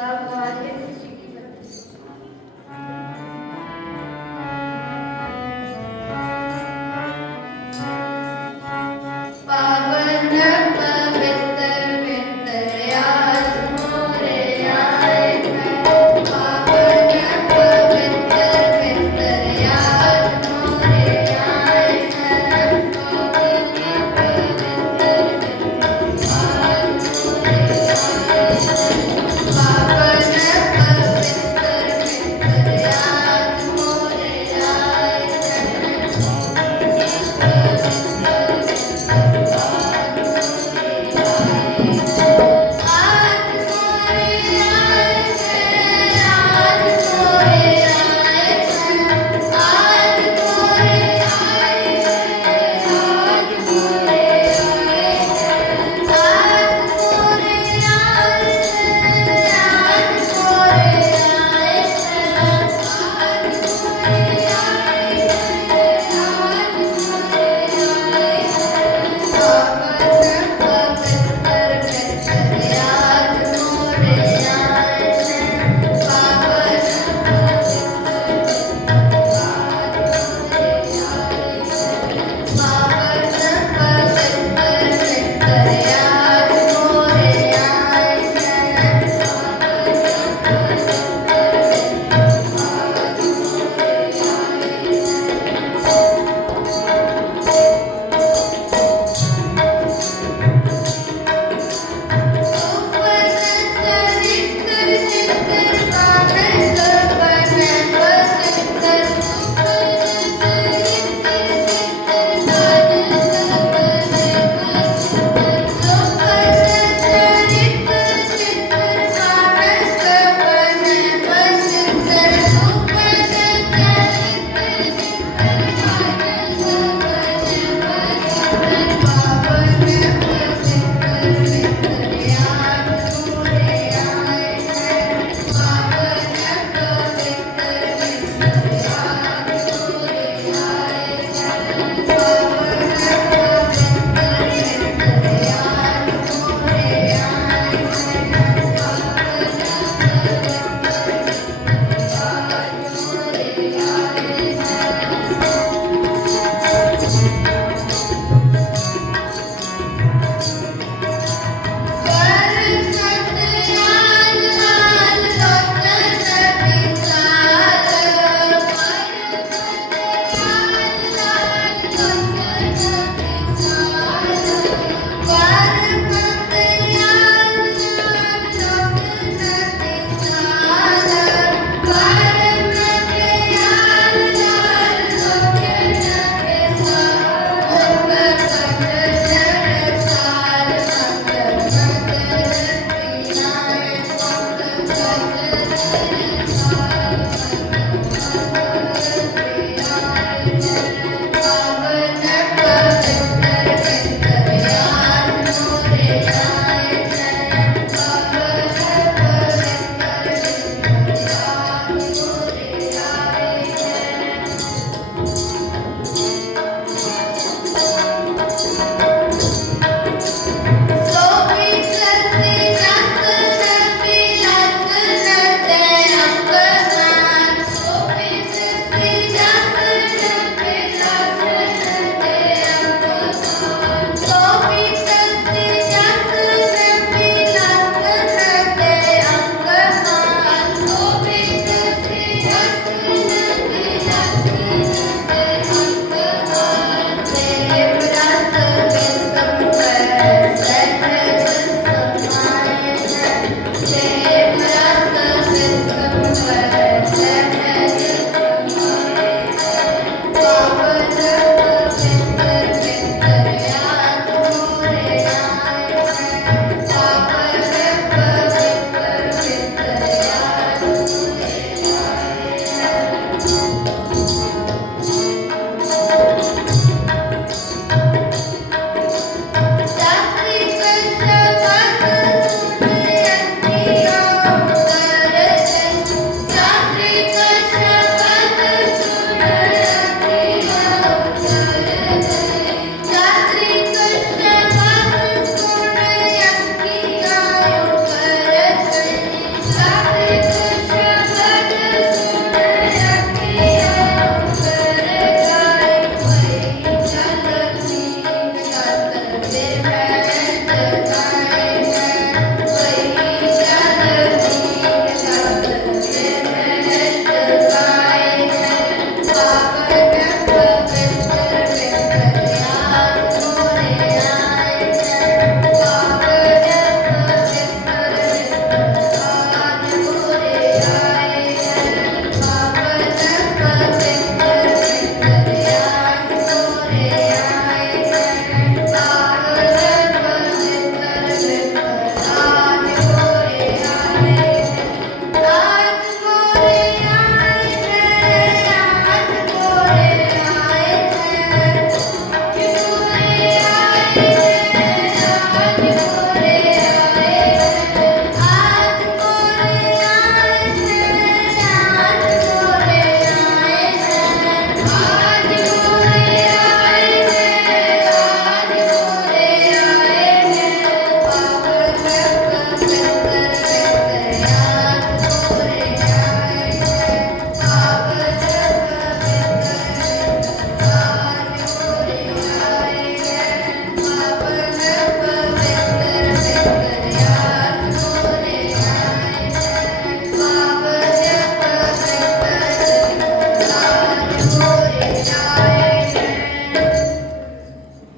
cuidado